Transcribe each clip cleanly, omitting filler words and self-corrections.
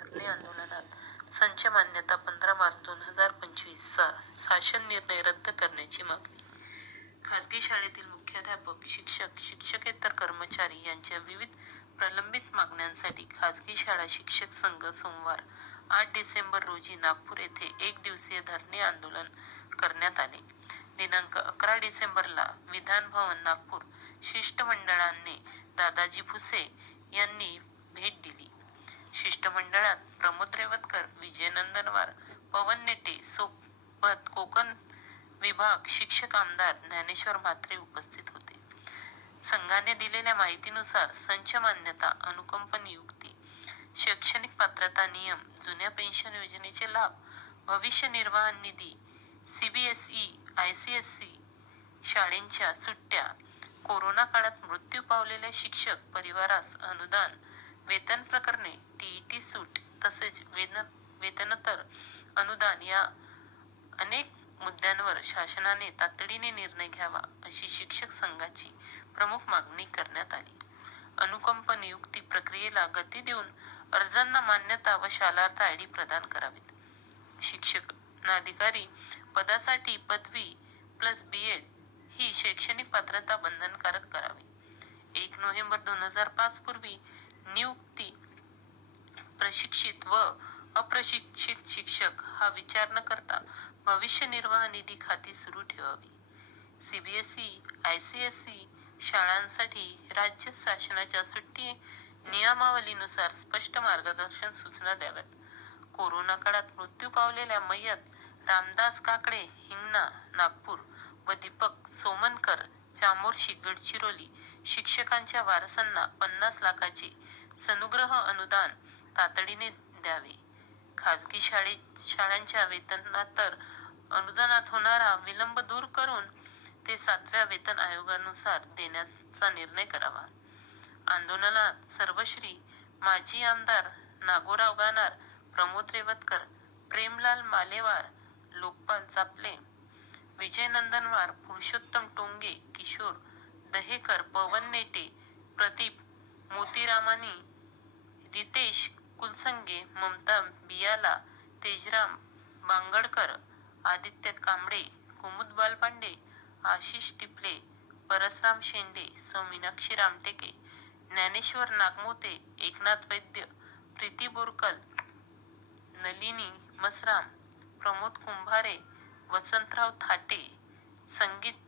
धरणे आंदोलनात संच मान्यता 15 मार्च 2025 चा शासन निर्णय रद्द करण्याची मागणी. खासगी शाळेतील मुख्याध्यापक, शिक्षक, शिक्षकेतर कर्मचारी यांच्या विविध प्रलंबित मागण्यांसाठी खासगी शाळा शिक्षक संघ सोमवार 8 डिसेंबर रोजी नागपूर येथे एक दिवसीय धरणे आंदोलन करण्यात आले. दिनांक 11 डिसेंबरला विधान भवन नागपूर शिष्टमंडळाने दादाजी भुसे यांनी भेट दिली. शिष्टमंडळात प्रमोद रेवतकर, विजय नंदनवार, पवन नेटे सोबत कोकण विभाग शिक्षक आमदार ज्ञानेश्वर म्हात्रे उपस्थित होते. संघाने दिलेल्या माहितीनुसार संच मान्यता, अनुकंप नियुक्ती, शैक्षणिक पात्रता नियम, जुन्या पेन्शन योजनेचे लाभ, भविष्य निर्वाह निधी, सीबीएसई आयसीएसई शाळेंच्या सुट्ट्या, कोरोना काळात मृत्यू पावलेल्या शिक्षक परिवारास अनुदान, वेतन प्रकरणे, टीईटी सूट तसेच वेतनतर अनुदान या अनेक मुद्द्यांवर शासनाने तातडीने निर्णय घ्यावा अशी शिक्षक संघाची प्रमुख मागणी करण्यात आली. अनुकंप नियुक्ती प्रक्रियेला गती देऊन अर्जांना मान्यता व शालार्थ आयडी प्रदान करावेत. शिक्षणाधिकारी पदासाठी पदवी + बीएड ही शैक्षणिक पात्रता बंधनकारक करावी. 1 नोव्हेंबर 2005 पूर्वी नियुक्ती प्रशिक्षित व अप्रशिक्षित शिक्षक हा विचार न करता भविष्य निर्वाह निधी खाती सुरू ठेवावी. सीबीएसई आयसीएसई शाळांसाठी राज्य शासनाच्या सुट्टी नियमावलीनुसार स्पष्ट मार्गदर्शक सूचना द्याव्यात. कोरोना काळात मृत्यू पावलेल्या मयत रामदास काकडे हिंगणा नागपूर व दीपक सोमनकर चामोर्शी गडचिरोली शिक्षकांच्या वारसांना 50 लाखाचे सनुग्रह अनुदान तातडीने द्यावे. खासगी शाळांच्या वेतनातर अनुदानात होणारा विलंब दूर करून ते 7व्या वेतन आयोगानुसार देण्याचा निर्णय करावा. आंदोलनात सर्वश्री माजी आमदार नागोराव गानार, प्रमोद रेवतकर, प्रेमलाल मालेवार, लोकपाल चापले, विजय नंदनवार, पुरुषोत्तम टोंगे, किशोर दहेकर, पवन नेटे, प्रदीप मोतीरामानी, रितेश कुलसंगे, ममता बियाला, तेजराम बांगडकर, आदित्य कांबळे, कुमुद बालपांडे, आशिष टिपले, परसराम शेंडे, सौ मीनाक्षी रामटेके, ज्ञानेश्वर नागमोते, एकनाथ वैद्य, प्रीती बोरकल, नलिनी मसराम, प्रमोद कुंभारे, वसंतराव थाटे, संगीत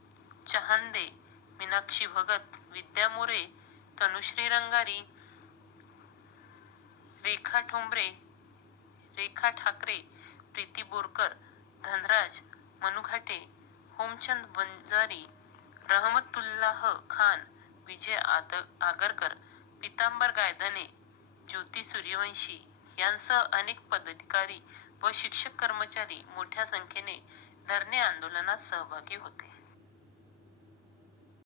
चहांदे, मीनाक्षी भगत, विद्या मोरे, तनुश्री रंगारी, रेखा ठोंबरे, रेखा ठाकरे, प्रीती बोरकर, धनराज मनुघाटे, होमचंद वंजारी, रहमतुल्लाह खान, विजय आगरकर, पीतांबर गायधने, ज्योती सूर्यवंशी यांसह अनेक पदाधिकारी व शिक्षक कर्मचारी मोठ्या संख्येने धरणे आंदोलनात सहभागी होते.